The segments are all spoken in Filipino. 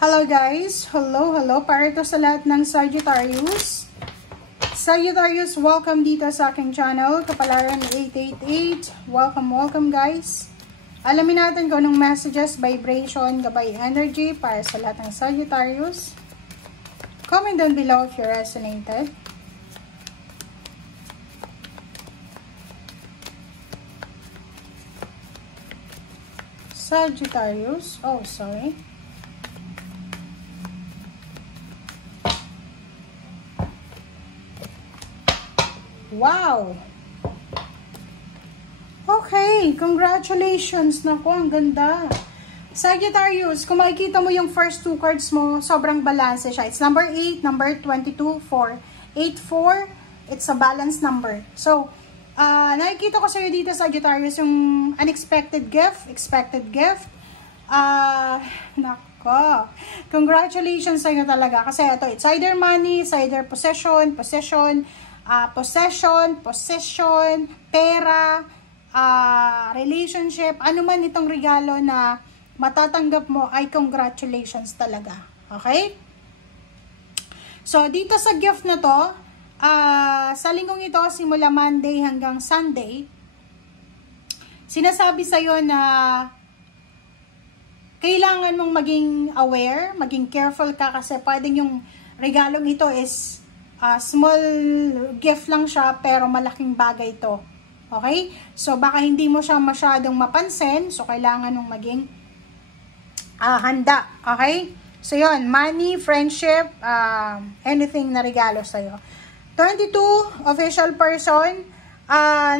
Hello guys! Hello! Para ito sa lahat ng Sagittarius. Sagittarius, welcome dito sa aking channel, Kapalaran 888. Welcome guys! Alamin natin kung anong messages, vibration, gabay energy para sa lahat ng Sagittarius. Comment down below if you resonated. Sagittarius, oh sorry. Wow! Okay, congratulations! Naku, ang ganda! Sagittarius, kung makikita mo yung first two cards mo, sobrang balance siya. It's number 8, number 22, 4. 8, 4, it's a balanced number. So, nakikita ko sa'yo dito, Sagittarius, yung unexpected gift, expected gift. Nako, congratulations sa'yo talaga. Kasi ito, it's either money, it's either possession, pera, relationship, ano man itong regalo na matatanggap mo ay congratulations talaga. Okay? So, dito sa gift na to, sa linggong ito, simula Monday hanggang Sunday, sinasabi sa'yo na kailangan mong maging aware, maging careful ka kasi pwedeng yung regalong ito is small gift lang siya pero malaking bagay ito. Okay? So, baka hindi mo siya masyadong mapansin. So, kailangan mong maging handa. Okay? So, yun. Money, friendship, anything na regalo sa'yo. 22, official person.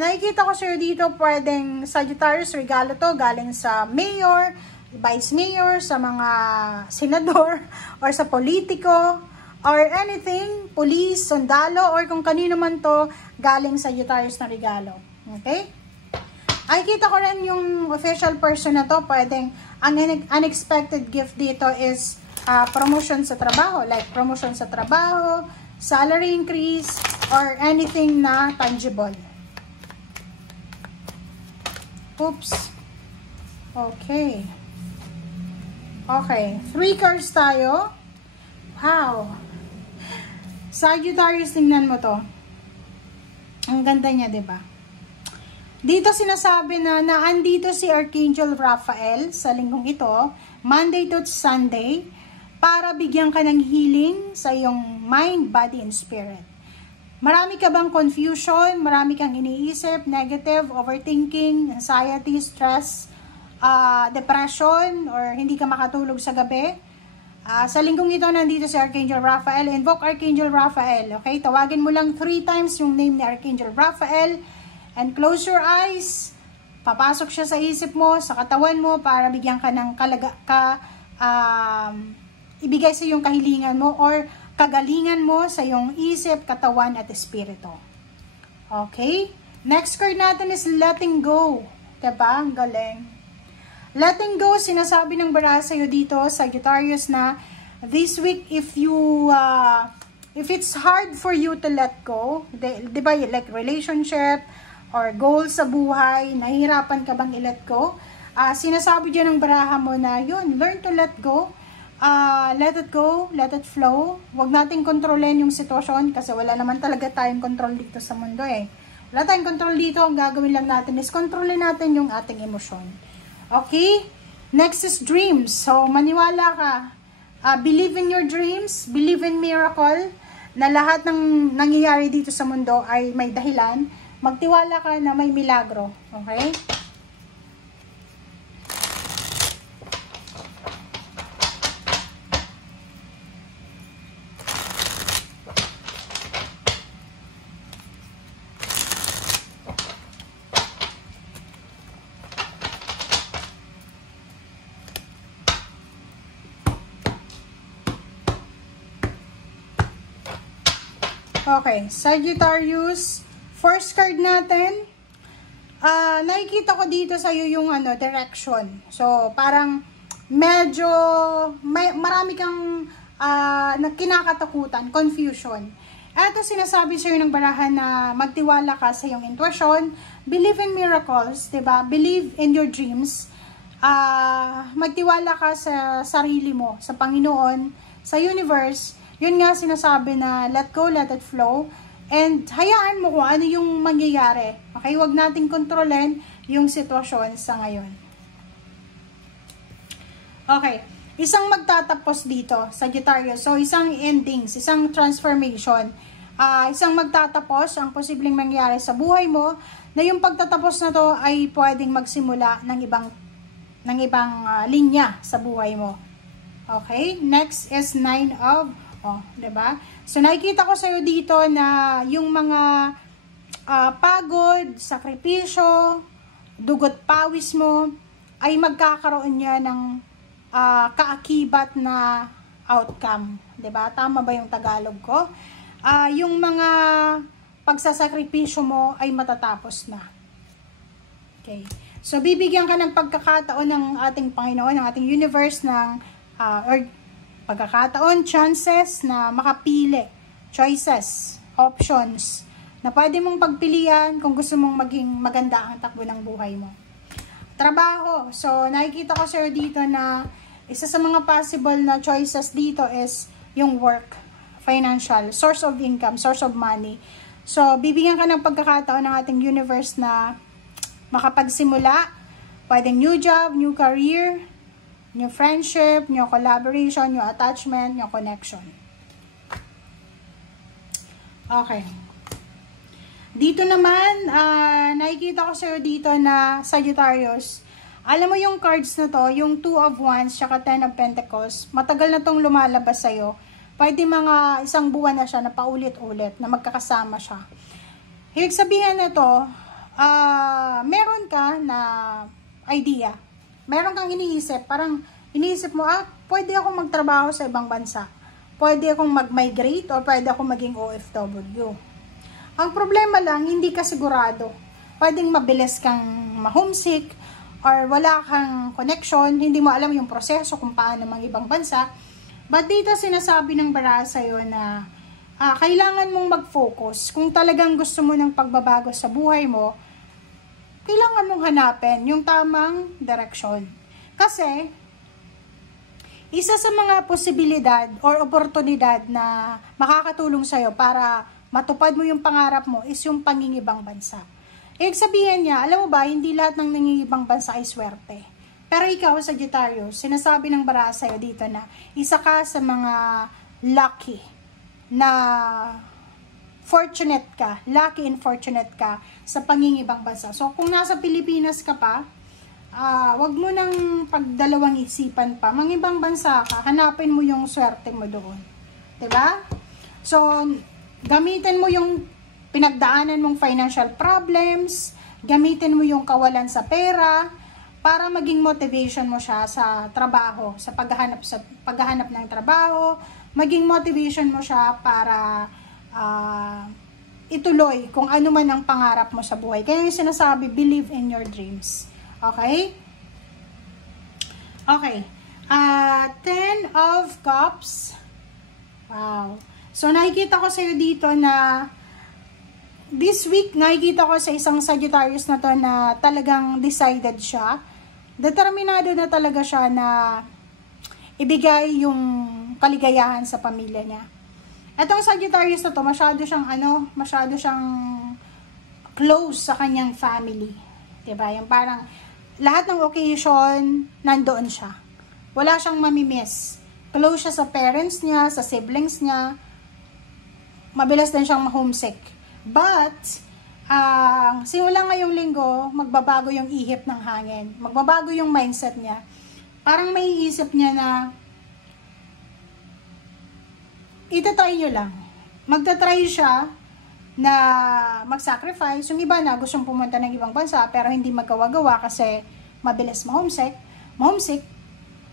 Nakikita ko sa'yo dito, pwedeng Sagittarius, regalo to galing sa mayor, vice mayor, sa mga senador, or sa politiko, or anything, police, sundalo, or kung kanino man to galing sa Sagittarius na regalo. Okay? Ay, kita ko rin yung official person na to, pwedeng, ang unexpected gift dito is promotion sa trabaho, like promotion sa trabaho, salary increase, or anything na tangible. Oops. Okay. Okay. 3 cards tayo. Wow. Sagittarius, tingnan mo to. Ang ganda niya, 'di ba? Dito sinasabi na naandito si Archangel Raphael sa linggong ito, Monday to Sunday, para bigyan ka ng healing sa iyong mind, body, and spirit. Marami ka bang confusion? Marami kang iniisip, negative, overthinking, anxiety, stress, depression, or hindi ka makatulog sa gabi? Sa linggong ito, nandito si Archangel Raphael. Invoke Archangel Raphael. Okay? Tawagin mo lang 3 times yung name ni Archangel Raphael. And close your eyes. Papasok siya sa isip mo, sa katawan mo, para bigyan ka ng ibigay sa iyong kahilingan mo or kagalingan mo sa iyong isip, katawan, at espiritu. Okay? Next card natin is letting go. Diba? Ang galing. Letting go, sinasabi ng baraha sa'yo dito, Sagittarius, na this week, if it's hard for you to let go, diba, like relationship or goals sa buhay, nahihirapan ka bang i-let go? Sinasabi dyan ng baraha mo na, yun, learn to let go. Let it go, let it flow. Huwag nating kontrolin yung sitwasyon kasi wala naman talaga tayong control dito sa mundo eh. Wala tayong control dito, ang gagawin lang natin is kontrolin natin yung ating emosyon. Okay? Next is dreams. So, maniwala ka. Believe in your dreams. Believe in miracle. Na lahat ng nangyayari dito sa mundo ay may dahilan. Magtiwala ka na may milagro. Okay? Okay, Sagittarius, first card natin, nakikita ko dito sa'yo yung direction. So, parang medyo, marami kang kinakatakutan, confusion. Ito sinasabi sa'yo ng barahan na magtiwala ka sa iyong intuition, believe in miracles, diba? Believe in your dreams. magtiwala ka sa sarili mo, sa Panginoon, sa universe. Yun nga sinasabi na let go, let it flow. And hayaan mo kung ano yung mangyayari. Okay, wag nating kontrolin yung sitwasyon sa ngayon. Okay, isang magtatapos dito, Sagittarius. So, isang endings, isang transformation. Isang magtatapos, ang posibleng mangyari sa buhay mo, na yung pagtatapos na to ay pwedeng magsimula ng ibang linya sa buhay mo. Okay, next is 9 of, diba? So, nakikita ko sa'yo dito na yung mga pagod, sakripisyo, dugot pawis mo, ay magkakaroon niya ng kaakibat na outcome. Diba? Tama ba yung Tagalog ko? Yung mga pagsasakripisyo mo ay matatapos na. Okay. So, bibigyan ka ng pagkakataon ng ating Panginoon, ng ating universe, ng or pagkakataon, chances na makapili, choices, options, na pwede mong pagpilian kung gusto mong maging maganda ang takbo ng buhay mo. Trabaho. So, nakikita ko sir dito na isa sa mga possible na choices dito is yung work, financial, source of income, source of money. So, bibigyan ka ng pagkakataon ng ating universe na makapagsimula, pwedeng new job, new career, new friendship, new collaboration, new attachment, new connection. Okay. Dito naman, nakikita ko sa'yo dito na Sagittarius, alam mo yung cards na to, yung 2 of Wands, tsaka 10 of Pentacles, matagal na tong lumalabas sa'yo. Pwede mga isang buwan na siya na paulit-ulit, na magkakasama siya. Ibig sabihin na to, meron ka na idea. Meron kang iniisip, parang iniisip mo, pwede akong magtrabaho sa ibang bansa. Pwede akong mag-migrate o pwede akong maging OFW. Ang problema lang, hindi ka sigurado. Pwedeng mabilis kang ma-homesick or wala kang connection, hindi mo alam yung proseso kung paano mang ibang bansa. But dito sinasabi ng bara sa'yo na kailangan mong mag-focus. Kung talagang gusto mo ng pagbabago sa buhay mo, kailangan mong hanapin yung tamang direksyon. Kasi, isa sa mga posibilidad or oportunidad na makakatulong sa'yo para matupad mo yung pangarap mo is yung pangingibang bansa. Ibig sabihin niya, alam mo ba, hindi lahat ng nangingibang bansa ay swerte. Pero ikaw, Sagittarius, sinasabi ng bara sa'yo dito na isa ka sa mga lucky na fortunate ka, lucky and fortunate ka sa pangingibang bansa. So, kung nasa Pilipinas ka pa, wag mo nang pagdalawang isipan pa. Mangibang bansa ka, hanapin mo yung swerte mo doon. Diba? So, gamitin mo yung pinagdaanan mong financial problems, gamitin mo yung kawalan sa pera, para maging motivation mo siya sa trabaho, sa paghahanap ng trabaho, maging motivation mo siya para ituloy kung ano man ang pangarap mo sa buhay. Kaya yung sinasabi, believe in your dreams. Okay? Okay. 10 of Cups. Wow. So, nakikita ko sa'yo dito na this week, nakikita ko sa isang Sagittarius na to na talagang decided siya. Determinado na talaga siya na ibigay yung kaligayahan sa pamilya niya. Etong Sagittarius na to, masyado siyang close sa kanyang family. Diba? Yung parang lahat ng occasion, nandoon siya. Wala siyang mamimiss. Close siya sa parents niya, sa siblings niya. Mabilis din siyang ma-homesick. But, simula ngayong linggo, magbabago yung ihip ng hangin. Magbabago yung mindset niya. Parang may isip niya na itatry nyo lang. Magtatry siya na mag-sacrifice. Yung iba na gustong pumunta ng ibang bansa pero hindi magawa-gawa kasi mabilis ma-homesick.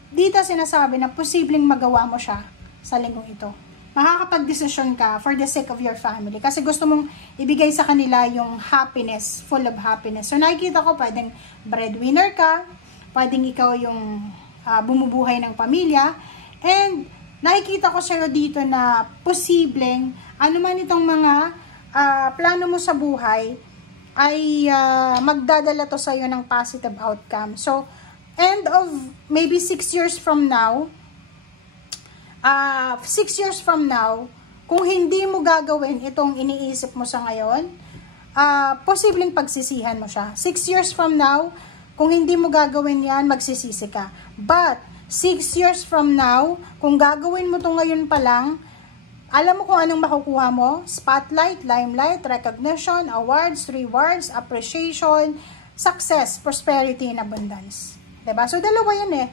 Dito sinasabi na posibleng magawa mo siya sa linggong ito. Makakapag-desisyon ka for the sake of your family kasi gusto mong ibigay sa kanila yung happiness, full of happiness. So nakikita ko pwedeng breadwinner ka, pwedeng ikaw yung bumubuhay ng pamilya, and nakikita ko sa'yo dito na posibleng ano man itong mga plano mo sa buhay ay magdadala to sa'yo ng positive outcome. So, end of maybe 6 years from now, 6 years from now, kung hindi mo gagawin itong iniisip mo sa ngayon, posibleng pagsisihan mo siya. 6 years from now, kung hindi mo gagawin yan, magsisisi ka. But, 6 years from now, kung gagawin mo to ngayon pa lang, alam mo kung anong makukuha mo? Spotlight, limelight, recognition, awards, rewards, appreciation, success, prosperity, and abundance. Diba? So, dalawa yan eh.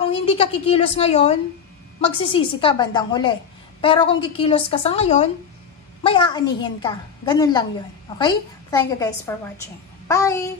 Kung hindi ka kikilos ngayon, magsisisi ka bandang huli. Pero kung kikilos ka sa ngayon, may aanihin ka. Ganun lang yun. Okay? Thank you guys for watching. Bye!